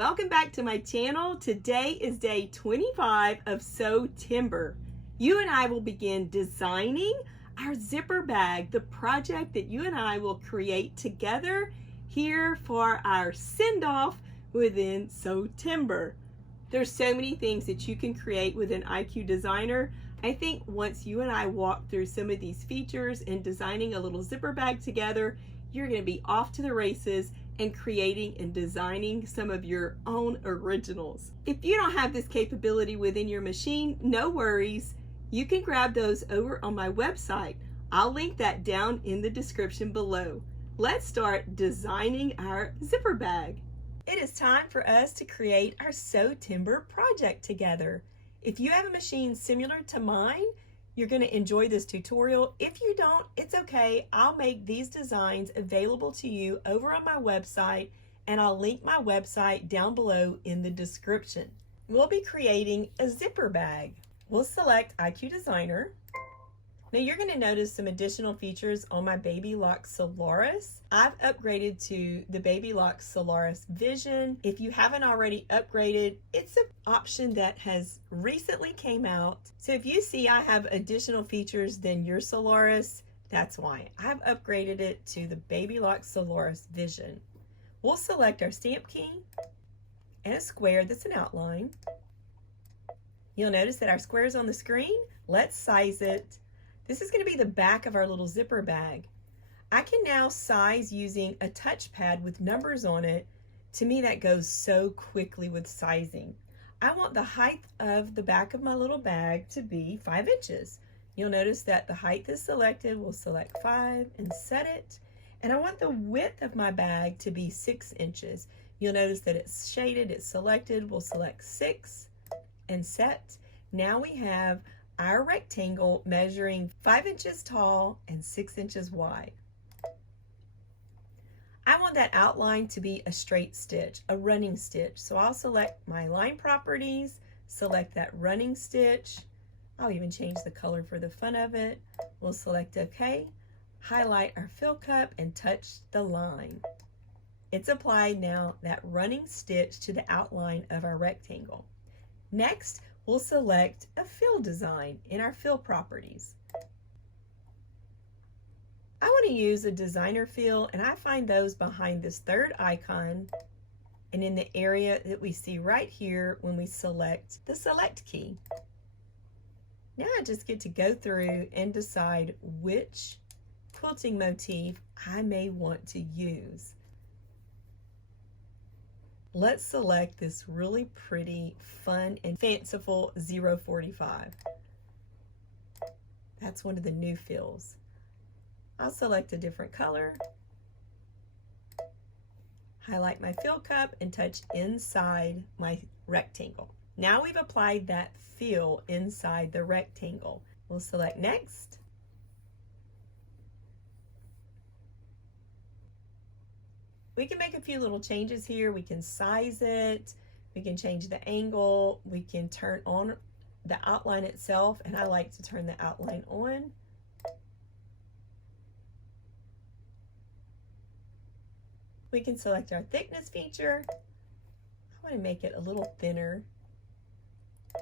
welcome back to my channel. Today is day 25 of Sewtember. You and I will begin designing our zipper bag, the project that you and I will create together here for our send-off within Sewtember. There's so many things that you can create within IQ Designer. I think once you and I walk through some of these features and designing a little zipper bag together, you're going to be off to the races and creating and designing some of your own originals. If you don't have this capability within your machine, no worries. You can grab those over on my website. I'll link that down in the description below. Let's start designing our zipper bag. It is time for us to create our Sewtember project together. If you have a machine similar to mine, you're going to enjoy this tutorial. If you don't, it's okay. I'll make these designs available to you over on my website, and I'll link my website down below in the description. We'll be creating a zipper bag. We'll select IQ Designer. Now you're going to notice some additional features on my Baby Lock Solaris. I've upgraded to the Baby Lock Solaris Vision. If you haven't already upgraded, it's an option that has recently came out. So if you see I have additional features than your Solaris, that's why. I've upgraded it to the Baby Lock Solaris Vision. We'll select our stamp key and a square that's an outline. You'll notice that our square is on the screen. Let's size it. This is going to be the back of our little zipper bag. I can now size using a touchpad with numbers on it. To me, that goes so quickly with sizing. I want the height of the back of my little bag to be 5 inches. You'll notice that the height is selected. We'll select 5 and set it. And I want the width of my bag to be 6 inches. You'll notice that it's shaded, it's selected. We'll select 6 and set. Now we have our rectangle measuring 5 inches tall and 6 inches wide. I want that outline to be a straight stitch, a running stitch. So I'll select my line properties, select that running stitch. I'll even change the color for the fun of it. We'll select OK, highlight our fill cup and touch the line. It's applied now, that running stitch to the outline of our rectangle. Next, we'll select a fill design in our fill properties. I want to use a designer fill, and I find those behind this third icon and in the area that we see right here when we select the select key. Now I just get to go through and decide which quilting motif I may want to use. Let's select this really pretty, fun, and fanciful 045. That's one of the new fills. I'll select a different color, highlight my fill cup, and touch inside my rectangle. Now we've applied that fill inside the rectangle. We'll select next. We can make a few little changes here. We can size it, we can change the angle, we can turn on the outline itself, and I like to turn the outline on. We can select our thickness feature. I want to make it a little thinner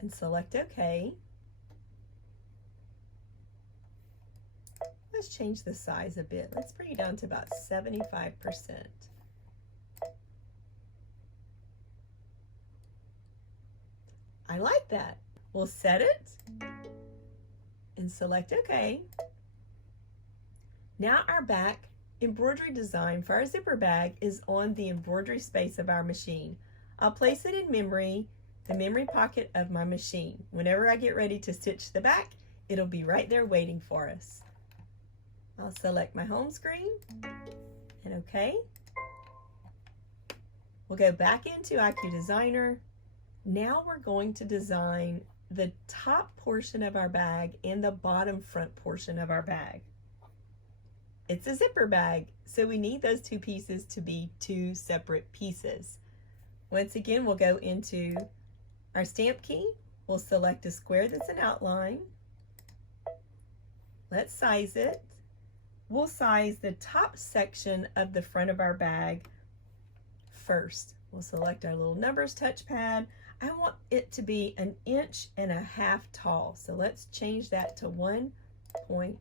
and select OK. Let's change the size a bit. Let's bring it down to about 75%. I like that. We'll set it and select OK. Now our back embroidery design for our zipper bag is on the embroidery space of our machine. I'll place it in memory, the memory pocket of my machine. Whenever I get ready to stitch the back, it'll be right there waiting for us. I'll select my home screen and OK. We'll go back into IQ Designer. Now we're going to design the top portion of our bag and the bottom front portion of our bag. It's a zipper bag, so we need those two pieces to be two separate pieces. Once again, we'll go into our stamp key. We'll select a square that's an outline. Let's size it. We'll size the top section of the front of our bag first. We'll select our little numbers touchpad. I want it to be 1.5 inches tall. So let's change that to 1.5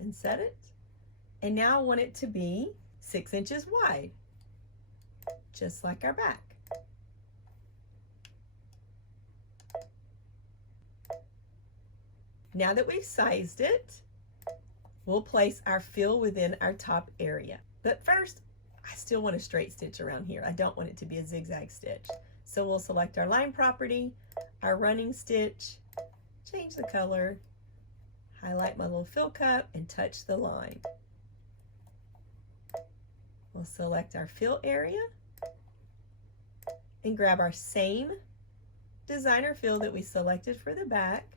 and set it. And now I want it to be 6 inches wide, just like our back. Now that we've sized it, we'll place our fill within our top area. But first, I still want a straight stitch around here. I don't want it to be a zigzag stitch. So we'll select our line property, our running stitch, change the color, highlight my little fill cup, and touch the line. We'll select our fill area and grab our same designer fill that we selected for the back.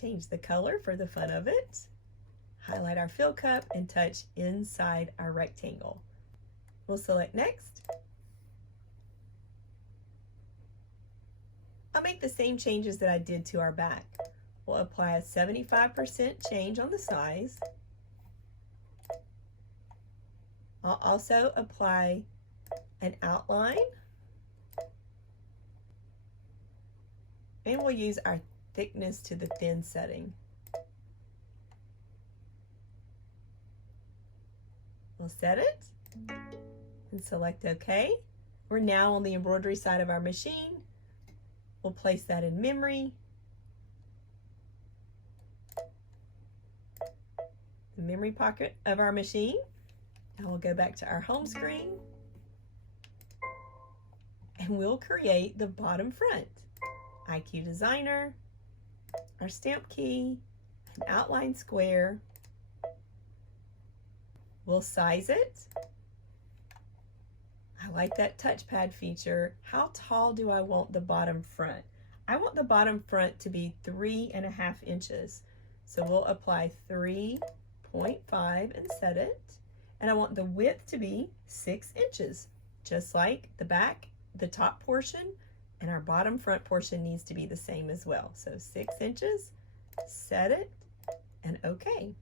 Change the color for the fun of it. Highlight our fill cup and touch inside our rectangle. We'll select next. I'll make the same changes that I did to our back. We'll apply a 75% change on the size. I'll also apply an outline. And we'll use our thickness to the thin setting. We'll set it and select OK. We're now on the embroidery side of our machine. We'll place that in memory. The memory pocket of our machine. Now we'll go back to our home screen and we'll create the bottom front. IQ Designer, our stamp key, an outline square. We'll size it. I like that touchpad feature. How tall do I want the bottom front? I want the bottom front to be 3.5 inches. So we'll apply 3.5 and set it. And I want the width to be 6 inches, just like the back, the top portion, and our bottom front portion needs to be the same as well. So 6 inches, set it, and OK.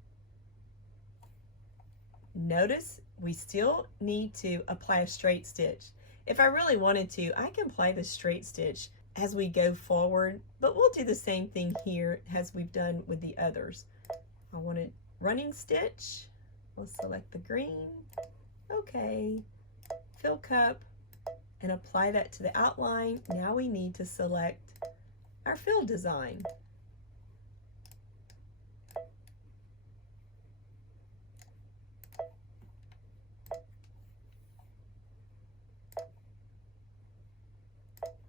Notice we still need to apply a straight stitch. If I really wanted to, I can apply the straight stitch as we go forward, but we'll do the same thing here as we've done with the others. I want a running stitch. We'll select the green, OK, fill cup, and apply that to the outline. Now we need to select our fill design.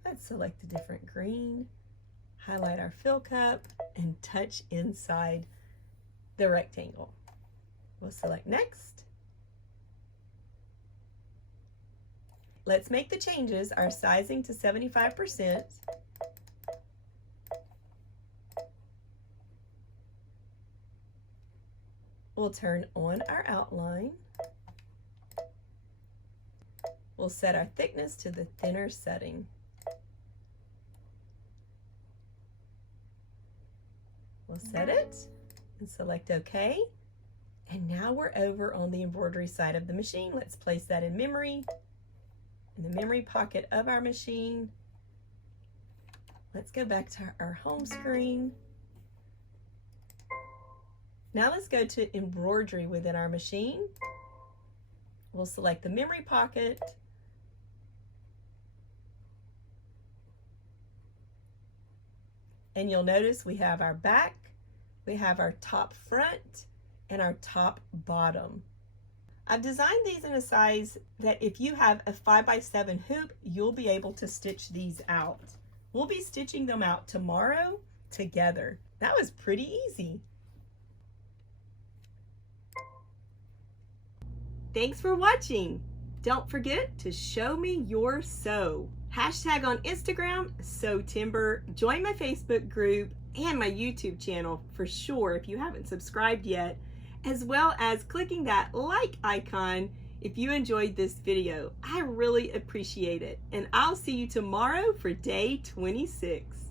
Let's select a different green, highlight our fill cup, and touch inside the rectangle. We'll select next. Let's make the changes, our sizing to 75%. We'll turn on our outline. We'll set our thickness to the thinner setting. We'll set it and select OK. And now we're over on the embroidery side of the machine. Let's place that in memory, in the memory pocket of our machine. Let's go back to our home screen. Now let's go to embroidery within our machine. We'll select the memory pocket. And you'll notice we have our back, we have our top front, and our top bottom. I've designed these in a size that if you have a 5x7 hoop, you'll be able to stitch these out. We'll be stitching them out tomorrow together. That was pretty easy. Thanks for watching. Don't forget to show me your sew. Hashtag on Instagram, Sewtember. Join my Facebook group and my YouTube channel for sure if you haven't subscribed yet, as well as clicking that like icon if you enjoyed this video. I really appreciate it. And I'll see you tomorrow for day 26.